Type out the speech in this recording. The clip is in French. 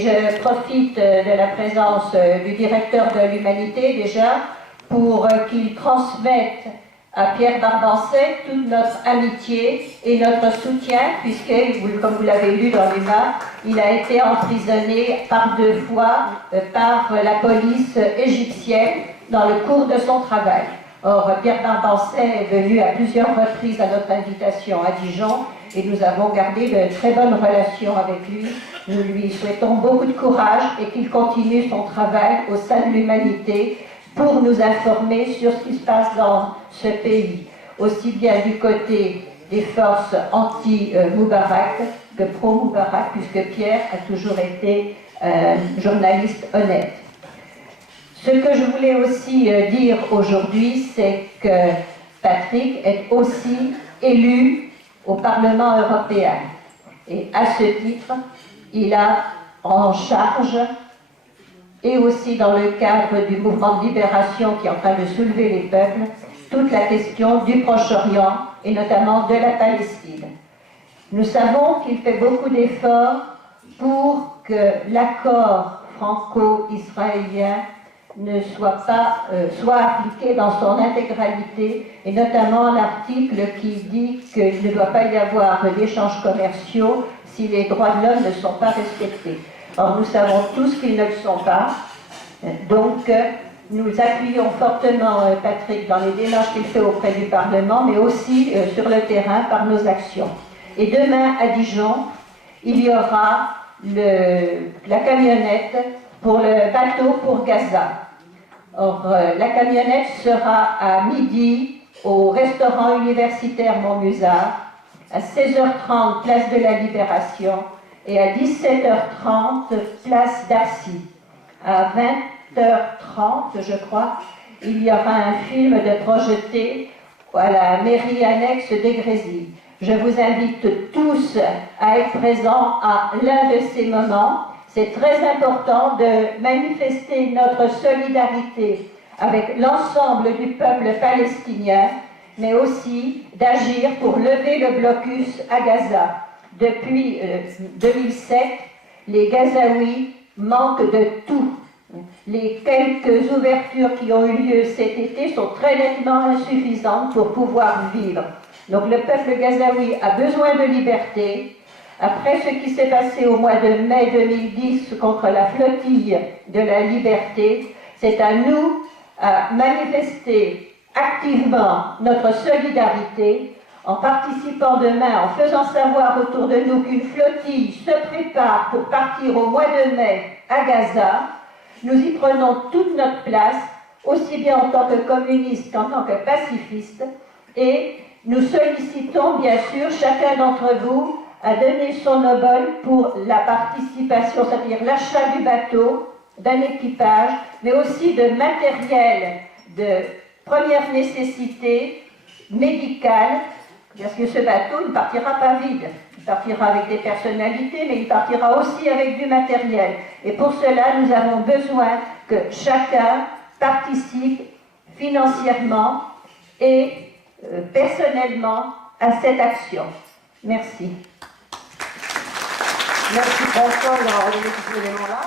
Je profite de la présence du directeur de l'Humanité déjà pour qu'il transmette à Pierre Barbancet toute notre amitié et notre soutien, puisque, comme vous l'avez lu dans l'UMA, il a été emprisonné par 2 fois par la police égyptienne dans le cours de son travail. Or, Pierre Barbancet est venu à plusieurs reprises à notre invitation à Dijon et nous avons gardé de très bonnes relations avec lui. Nous lui souhaitons beaucoup de courage et qu'il continue son travail au sein de l'Humanité pour nous informer sur ce qui se passe dans ce pays, aussi bien du côté des forces anti-Moubarak que pro-Moubarak, puisque Pierre a toujours été journaliste honnête. Ce que je voulais aussi dire aujourd'hui, c'est que Patrick est aussi élu au Parlement européen. Et à ce titre, il a en charge, et aussi dans le cadre du mouvement de libération qui est en train de soulever les peuples, toute la question du Proche-Orient et notamment de la Palestine. Nous savons qu'il fait beaucoup d'efforts pour que l'accord franco-israélien ne soit appliqué dans son intégralité, et notamment l'article qui dit qu'il ne doit pas y avoir d'échanges commerciaux si les droits de l'homme ne sont pas respectés. Or, nous savons tous qu'ils ne le sont pas, donc nous appuyons fortement Patrick dans les démarches qu'il fait auprès du Parlement, mais aussi sur le terrain par nos actions. Et demain à Dijon, il y aura la camionnette pour le bateau pour Gaza. Or, la camionnette sera à midi au restaurant universitaire Montmusard, à 16h30 place de la Libération et à 17h30 place d'Arcy. À 20h30, je crois, il y aura un film de projeté à la mairie annexe d'Égrésy. Je vous invite tous à être présents à l'un de ces moments. C'est très important de manifester notre solidarité avec l'ensemble du peuple palestinien, mais aussi d'agir pour lever le blocus à Gaza. Depuis 2007, les Gazaouis manquent de tout. Les quelques ouvertures qui ont eu lieu cet été sont très nettement insuffisantes pour pouvoir vivre. Donc le peuple gazaoui a besoin de liberté. Après ce qui s'est passé au mois de mai 2010 contre la flottille de la liberté, c'est à nous à manifester activement notre solidarité en participant demain, en faisant savoir autour de nous qu'une flottille se prépare pour partir au mois de mai à Gaza. Nous y prenons toute notre place, aussi bien en tant que communistes qu'en tant que pacifistes, et nous sollicitons bien sûr chacun d'entre vous à donner son obol pour la participation, c'est-à-dire l'achat du bateau, d'un équipage, mais aussi de matériel de première nécessité médicale, parce que ce bateau ne partira pas vide. Il partira avec des personnalités, mais il partira aussi avec du matériel. Et pour cela, nous avons besoin que chacun participe financièrement et personnellement à cette action. Merci. Merci François d'avoir donné tous ces éléments-là.